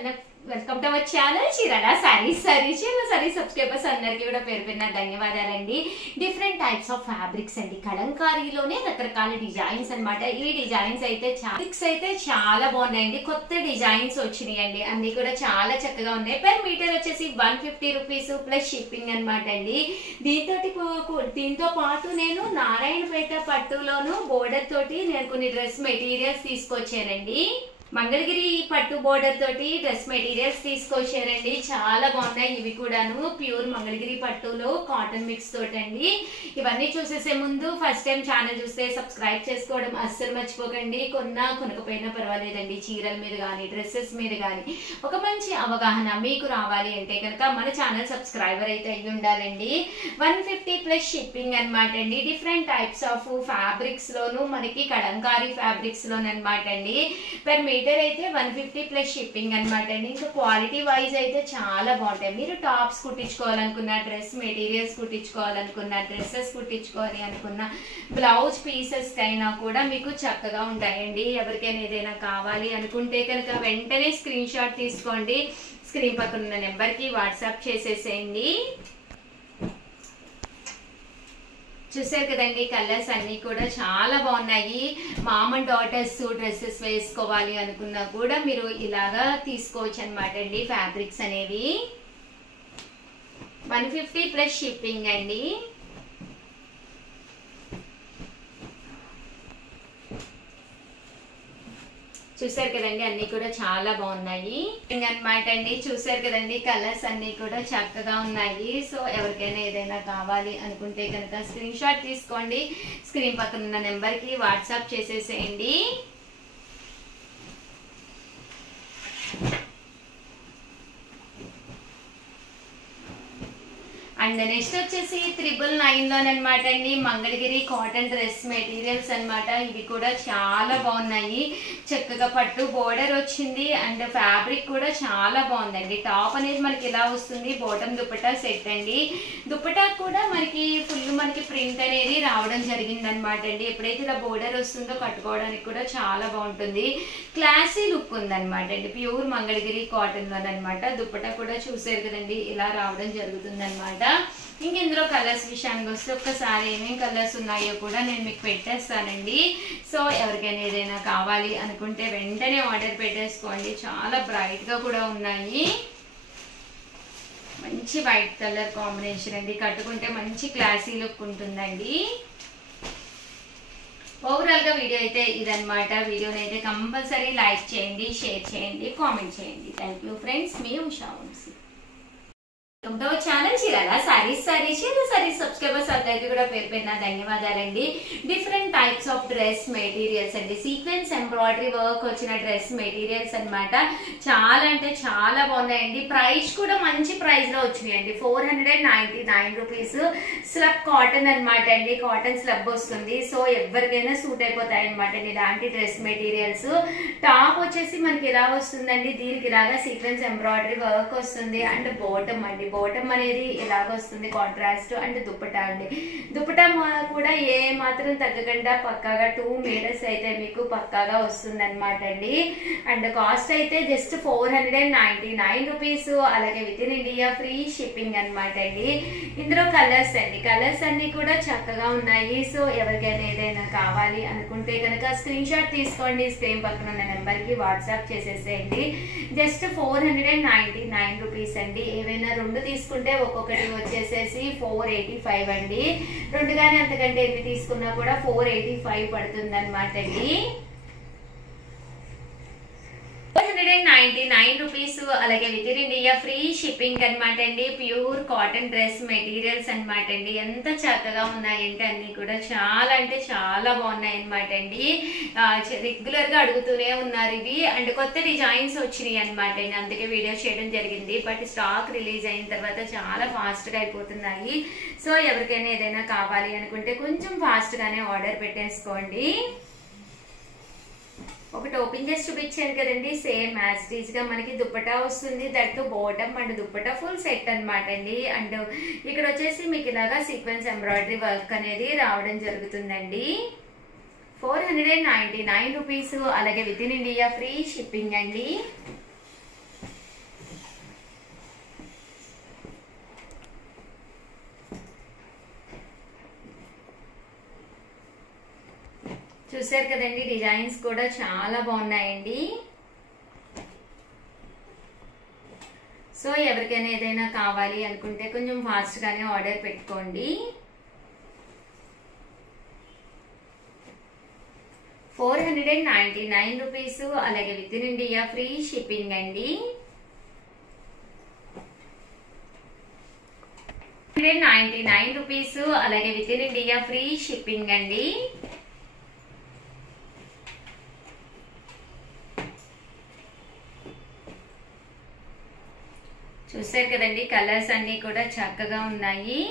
Welcome to our channel Chirala sarees. Chirala sarees subscribers అందరికీ కూడా పేరు పేరున ధన్యవాదాలండి. డిఫరెంట్ టైప్స్ ఆఫ్ ఫ్యాబ్రిక్స్ అండి, కలంకారీలోనే రకరకాల డిజైన్స్ అన్నమాట. ఈ డిజైన్స్ అయితే చాలా బాగున్నాయండి. కొత్త డిజైన్స్ వచ్చినాయండి, అన్ని కూడా చాలా చక్కగా ఉన్నాయి. పర్ మీటర్ వచ్చేసి 150 రూపీస్ ప్లస్ షిప్పింగ్ అనమాట అండి. దీంతో పాటు నేను నారాయణపేట పట్టులోను బోర్డర్ తోటి నేను కొన్ని డ్రెస్ మెటీరియల్స్ తీసుకొచ్చానండి. మంగళగిరి పట్టు బోర్డర్ తోటి డ్రెస్ మెటీరియల్స్ తీసుకొచ్చారండి, చాలా బాగున్నాయి. ఇవి కూడాను ప్యూర్ మంగళగిరి పట్టులో కాటన్ మిక్స్ తోటి అండి. ఇవన్నీ చూసేసే ముందు ఫస్ట్ టైం ఛానల్ చూస్తే సబ్స్క్రైబ్ చేసుకోవడం అస్సలు మర్చిపోకండి. కొనకపోయినా పర్వాలేదండి, చీరల మీద కానీ డ్రెస్సెస్ మీద కానీ ఒక మంచి అవగాహన మీకు రావాలి అంటే కనుక మన ఛానల్ సబ్స్క్రైబర్ అయితే అయ్యి ఉండాలండి. 150 ప్లస్ షిప్పింగ్ అనమాట అండి. డిఫరెంట్ టైప్స్ ఆఫ్ ఫ్యాబ్రిక్స్ లోను మనకి కలంకారీ ఫ్యాబ్రిక్స్ లోను అనమాట అండి. పర్ మీటర్ అయితే 150 ప్లస్ షిప్పింగ్ అనమాట అండి. ఇంకా క్వాలిటీ వైజ్ అయితే చాలా బాగుంటాయి. మీరు టాప్స్ కుట్టించుకోవాలనుకున్న, డ్రెస్ మెటీరియల్స్ కుట్టించుకోవాలనుకున్న, డ్రెస్సెస్ కుట్టించుకోవాలి అనుకున్న, బ్లౌజ్ పీసెస్ కైనా కూడా మీకు చక్కగా ఉంటాయండి. ఎవరికైనా ఏదైనా కావాలి అనుకుంటే కనుక వెంటనే స్క్రీన్ షాట్ తీసుకోండి, స్క్రీన్ పక్కన ఉన్న నెంబర్కి వాట్సాప్ చేసేసేయండి. చూసారు కదండి, కలర్స్ అన్ని కూడా చాలా బాగున్నాయి. మామ్ అండ్ డాటర్స్ డ్రెస్సెస్ వేసుకోవాలి అనుకున్నా కూడా మీరు ఇలాగా తీసుకోవచ్చు అనమాట అండి. ఫ్యాబ్రిక్స్ అనేవి 150 ప్లస్ షిప్పింగ్ అండి. చూసారు కదండి, అన్ని కూడా చాలా బాగున్నాయి అనమాట అండి. చూసారు కదండి, కలర్స్ అన్ని కూడా చక్కగా ఉన్నాయి. సో ఎవరికైనా ఏదైనా కావాలి అనుకుంటే కనుక స్క్రీన్ షాట్ తీసుకోండి, స్క్రీన్ పక్కన ఉన్న నెంబర్కి వాట్సాప్ చేసేసేయండి. అండ్ నెక్స్ట్ వచ్చేసి 999 లోనమాట అండి, మంగళగిరి కాటన్ డ్రెస్ మెటీరియల్స్ అనమాట. ఇవి కూడా చాలా బాగున్నాయి. చక్కగా పట్టు బోర్డర్ వచ్చింది అండ్ ఫ్యాబ్రిక్ కూడా చాలా బాగుందండి. టాప్ అనేది మనకి ఇలా వస్తుంది, బాటమ్ దుపట్టా సెట్ అండి. దుపట్టా కూడా మనకి ఫుల్ ప్రింట్ అనేది రావడం జరిగింది అనమాట అండి. ఎప్పుడైతే ఇలా బోర్డర్ వస్తుందో కట్టుకోవడానికి కూడా చాలా బాగుంటుంది. క్లాసీ లుక్ ఉందన్నమాట అండి. ప్యూర్ మంగళగిరి కాటన్ లోనమాట. దుపట్టా కూడా చూసారు కదండి, ఇలా రావడం జరుగుతుంది అనమాట. ఇంక ఇందులో కలర్స్ విషయానికి వస్తే ఒక్కసారి ఏమేమి కలర్స్ ఉన్నాయో కూడా నేను మీకు పెట్టేస్తానండి. సో ఎవరికైనా ఏదైనా కావాలి అనుకుంటే వెంటనే ఆర్డర్ పెట్టేసుకోండి. చాలా బ్రైట్ గా కూడా ఉన్నాయి. మంచి వైట్ కలర్ కాంబినేషన్ అండి, కట్టుకుంటే మంచి క్లాసీ లుక్ ఉంటుందండి. ఓవరాల్ గా వీడియో అయితే ఇదనమాట. వీడియోని అయితే కంపల్సరీ లైక్ చేయండి, షేర్ చేయండి, కామెంట్ చేయండి. థ్యాంక్ యూ ఫ్రెండ్స్, మీ Usha Vamsi. Welcome to our channel Chirala sarees. Chirala sarees subscribers అందరికీ కూడా పేరు పేరున ధన్యవాదాలండి. Different types of dress materials అండి, సీక్వెన్స్ ఎంబ్రాయిడరీ వర్క్ వచ్చిన డ్రెస్ మెటీరియల్స్ అనమాట. చాలా అంటే చాలా బాగున్నాయండి. ప్రైస్ కూడా మంచి ప్రైస్ లో వచ్చినాయండి. 499 రూపీస్. స్లబ్ కాటన్ అనమాట అండి, కాటన్ స్లబ్ వస్తుంది. సో ఎవరికైనా సూట్ అయిపోతాయి అనమాట అండి ఇలాంటి డ్రెస్ మెటీరియల్స్. టాప్ వచ్చేసి మనకి ఇలా వస్తుందండి, దీనికి ఇలాగా సీక్వెన్స్ ఎంబ్రాయిడరీ వర్క్ వస్తుంది. అండ్ బాటమ్ అండి, బాటమ్ అనేది ఇలాగ వస్తుంది కాంట్రాస్ట్. అండ్ దుపట్టా అండి, దుపట్టా కూడా ఏ మాత్రం తగ్గకుండా పక్కాగా 2 మీటర్స్ అయితే మీకు పక్కాగా వస్తుంది అనమాట అండి. అండ్ కాస్ట్ అయితే జస్ట్ 499 రూపీస్. అలాగే with in India free shipping అనమాట అండి. ఇందులో కలర్స్ అండి, కలర్స్ అన్ని కూడా చక్కగా ఉన్నాయి. సో ఎవరికైనా ఏదైనా కావాలి అనుకుంటే కనుక స్క్రీన్ షాట్ తీసుకోండి, స్క్రీన్ పక్కన ఉన్న నెంబర్కి వాట్సాప్ చేసేసేయండి. జస్ట్ 499 రూపీస్ అండి. ఏవైనా 2 తీసుకుంటే ఒక్కొక్కటి వచ్చేసేసి 485 అండి. 2 కానీ అంతకంటే ఎన్ని తీసుకున్నా కూడా 485 పడుతుంది అనమాట అండి. 499 రూపీస్. అలాగే with in India free shipping అనమాట అండి. ప్యూర్ కాటన్ డ్రెస్ మెటీరియల్స్ అనమాట అండి. ఎంత చక్కగా ఉన్నాయంటే అన్ని కూడా చాలా అంటే చాలా బాగున్నాయి అనమాట అండి. రెగ్యులర్ గా అడుగుతూనే ఉన్నారు ఇవి. అండ్ కొత్త డిజైన్స్ వచ్చినాయి అనమాట అండి, అందుకే వీడియో చేయడం జరిగింది. బట్ స్టాక్ రిలీజ్ అయిన తర్వాత చాలా ఫాస్ట్ గా అయిపోతున్నాయి. సో ఎవరికైనా ఏదైనా కావాలి అనుకుంటే కొంచెం ఫాస్ట్ గానే ఆర్డర్ పెట్టేసుకోండి. ఒకటి ఓపెన్ చేసి చూపించాను కదండి, సేమ్ యాజ్ టీజ్ గా మనకి దుపట్టా వస్తుంది. That bottom and dupatta full set అనమాట అండి. అండ్ ఇక్కడ వచ్చేసి మీకు ఇలాగా సీక్వెన్స్ ఎంబ్రాయిడరీ వర్క్ అనేది రావడం జరుగుతుందండి. 499 రూపీస్. అలాగే with in India free shipping అండి. చూసారు కదండి, డిజైన్స్ కూడా చాలా బాగున్నాయండి. సో ఎవరికైనా ఏదైనా కావాలి అనుకుంటే కొంచెం ఫాస్ట్ గానే ఆర్డర్ పెట్టుకోండి. 499 రూపీస్. అలాగే with in India free shipping అండి. 199 రూపీస్. అలాగే with in India free shipping అండి. చూసారు కదండి, కలర్స్ అన్ని కూడా చక్కగా ఉన్నాయి.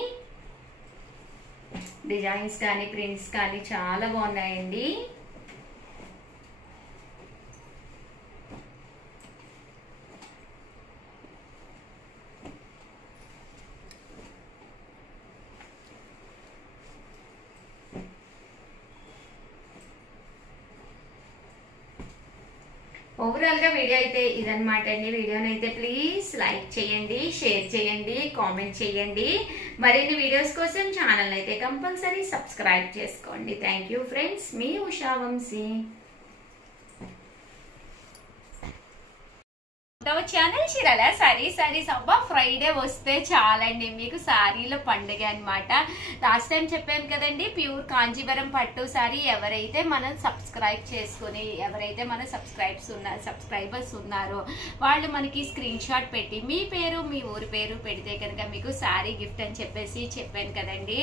డిజైన్స్ కానీ ప్రింట్స్ కానీ చాలా బాగున్నాయండి. ఓవరాల్ గా వీడియో అయితే ఇదన్నమాట అండి. వీడియోనైతే ప్లీజ్ లైక్ చేయండి, షేర్ చేయండి, కామెంట్ చేయండి. మరిన్ని వీడియోస్ కోసం ఛానల్ అయితే కంపల్సరీ సబ్స్క్రైబ్ చేసుకోండి. థ్యాంక్ యూ ఫ్రెండ్స్, మీ ఉషా వంశీ. ఛానల్ చీరాల సారీస్. అబ్బా ఫ్రైడే వస్తే చాలండి మీకు సారీల పండుగ అన్నమాట. లాస్ట్ టైం చెప్పాను కదండి, ప్యూర్ కాంజీవరం పట్టు సారీ ఎవరైతే మనం సబ్స్క్రైబ్ చేసుకుని ఎవరైతే మన సబ్స్క్రైబర్స్ ఉన్నారో వాళ్ళు మనకి స్క్రీన్ షాట్ పెట్టి మీ పేరు మీ ఊరి పేరు పెడితే కనుక మీకు సారీ గిఫ్ట్ అని చెప్పేసి చెప్పాను కదండి.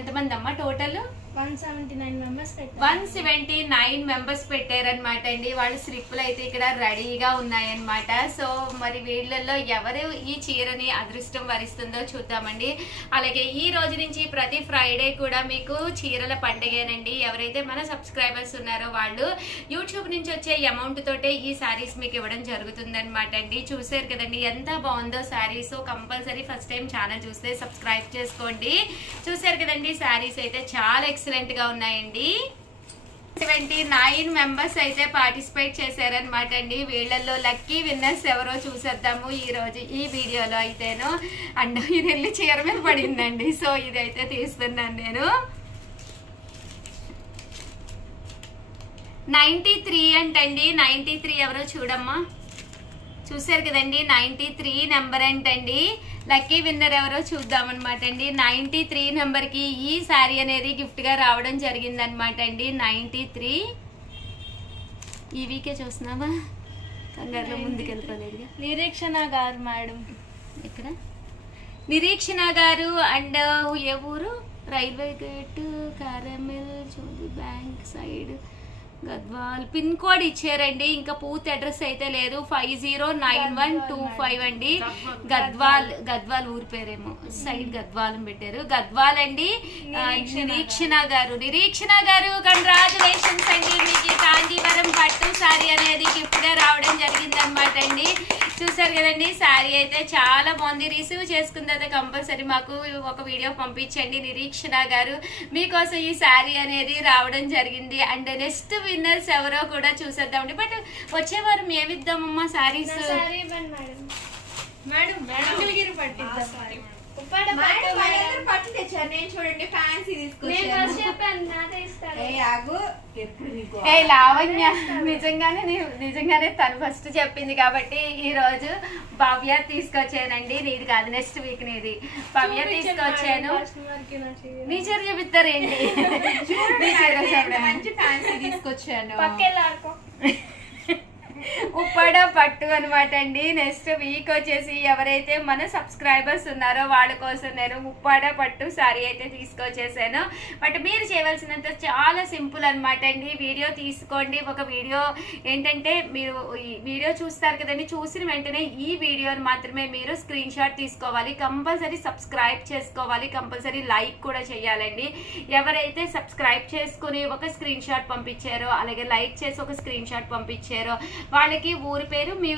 ఎంతమంది అమ్మ టోటల్? 179 మెంబర్స్ పెట్టారనమాట అండి. వాళ్ళ స్లిప్పులు అయితే ఇక్కడ రెడీగా ఉన్నాయన్నమాట. సో మరి వీళ్ళల్లో ఎవరు ఈ చీరని అదృష్టం వరిస్తుందో చూద్దామండి. అలాగే ఈ రోజు నుంచి ప్రతి ఫ్రైడే కూడా మీకు చీరల పండుగేనండి. ఎవరైతే మన సబ్స్క్రైబర్స్ ఉన్నారో వాళ్ళు యూట్యూబ్ నుంచి వచ్చే అమౌంట్ తోటే ఈ సారీస్ మీకు ఇవ్వడం జరుగుతుంది అనమాట అండి. చూసారు కదండి ఎంత బాగుందో saris. Compulsory first time channel చూస్తే సబ్స్క్రైబ్ చేసుకోండి. చూసారు కదండి, సారీస్ అయితే చాలా ఎక్సలెంట్ గా ఉన్నాయండి. 79 మెంబర్స్ అయితే పార్టిసిపేట్ చేశారనమాట అండి. వీళ్ళల్లో లక్కీ విన్నర్స్ ఎవరో చూసేద్దాము ఈ రోజు ఈ వీడియోలో అయితేను. అండ్ ఇది వెళ్ళి చీర మీద పడిందండి. సో ఇదైతే తీస్తున్నాను నేను. 93 అంటండి. 93 ఎవరో చూడమ్మా. చూసారు కదండి, 93 నెంబర్ అంటండి. లక్కీ విన్నర్ ఎవరో చూద్దామన్నమాట అండి. 93 నెంబర్ కి ఈ శారీ అనేది గిఫ్ట్ గా రావడం జరిగింది అనమాట అండి. 93 ఈ వీకే చూస్తున్నావా? కంగారులో ముందుకు వెళ్ళిపోలేదు. నిరీక్షణ గారు మేడం. ఇక్కడ నిరీక్షణ గారు. అండ్ ఏ ఊరు? రైల్వే గేట్, కారమెల్, చోది bank side, Gadwal. Pin code ఇచ్చారండి, ఇంకా పూర్తి అడ్రస్ అయితే లేదు. 509125 అండి. గద్వాల్ ఊరి పేరేమో, సైడ్ గద్వాల్ పెట్టారు. గద్వాల్ అండి. నిరీక్షణ గారు కంగ్రాచులేషన్స్ అండి. మీకు కాంజీవరం పట్టు సారీ అనేది గిఫ్ట్ గా రావడం జరిగింది అనమాట అండి. చూసారు కదండి, శారీ అయితే చాలా బాగుంది. రిసీవ్ చేసుకున్న తర్వాత కంపల్సరీ మాకు ఒక వీడియో పంపించండి నిరీక్షణ గారు. మీకోసం ఈ శారీ అనేది రావడం జరిగింది. అండ్ నెక్స్ట్ విన్నర్స్ ఎవరో కూడా చూసేద్దామండి. బట్ వచ్చే వారం ఏమిద్దామమ్మా శారీస్? పట్టు తెచ్చారు. నేను చూడండి ఫ్యాన్సీ లావణ్య నిజంగానే తను ఫస్ట్ చెప్పింది కాబట్టి ఈ రోజు భవ్య తీసుకొచ్చానండి. నీది కాదు, నెక్స్ట్ వీక్ నీది. భవ్య తీసుకొచ్చాను. నీ చీర చూపిస్తారేంటి? మంచి ఫ్యాన్సీ తీసుకొచ్చాను. ఉప్పాడ పట్టు అనమాట అండి. నెక్స్ట్ వీక్ వచ్చేసి ఎవరైతే మన సబ్స్క్రైబర్స్ ఉన్నారో వాళ్ళ కోసం నేను ఉప్పాడ పట్టు సారీ అయితే తీసుకొచ్చేసాను. బట్ మీరు చేయవలసినంత చాలా సింపుల్ అనమాట అండి. వీడియో తీసుకోండి. ఒక వీడియో ఏంటంటే మీరు ఈ వీడియో చూస్తారు కదండి, చూసిన వెంటనే ఈ వీడియోని మాత్రమే మీరు స్క్రీన్ షాట్ తీసుకోవాలి. కంపల్సరీ సబ్స్క్రైబ్ చేసుకోవాలి. కంపల్సరీ లైక్ కూడా చేయాలండి. ఎవరైతే సబ్స్క్రైబ్ చేసుకుని ఒక స్క్రీన్ షాట్ పంపించారో అలాగే లైక్ చేసి ఒక స్క్రీన్ షాట్ పంపించారో వాళ్ళ వాళ్ళకి ఊరి పేరు మీ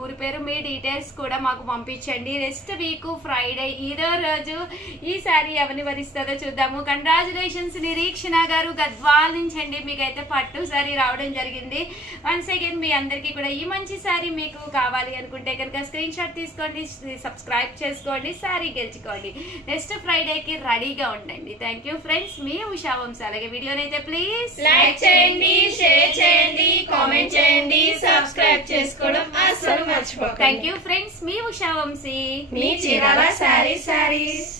ఊరి పేరు మీ డీటెయిల్స్ కూడా మాకు పంపించండి. నెక్స్ట్ వీక్ ఫ్రైడే ఇదో రోజు ఈ శారీ ఎవరిని వరిస్తుందో చూద్దాము. కంగ్రాచులేషన్స్ నిరీక్షణ గారు గద్వాల్ నుంచి అండి, మీకైతే పట్టు శారీ రావడం జరిగింది. వన్స్ అగైన్ మీ అందరికీ కూడా ఈ మంచి శారీ మీకు కావాలి అనుకుంటే కనుక స్క్రీన్ షాట్ తీసుకోండి, సబ్స్క్రైబ్ చేసుకోండి, శారీ గెలుచుకోండి. నెక్స్ట్ ఫ్రైడేకి రెడీగా ఉండండి. థ్యాంక్ యూ ఫ్రెండ్స్, మీ ఉషా వంశీ. అలాగే వీడియోనైతే ప్లీజ్ లైక్ చేయండి, షేర్ చేయండి, కామెంట్ చేయండి, సబ్స్క్రైబ్ చేసుకోవడం అస్సలు మర్చిపోకండి. థ్యాంక్ యూ ఫ్రెండ్స్, మీ ఉషా వంశీ, మీ చీరాల శారీస్.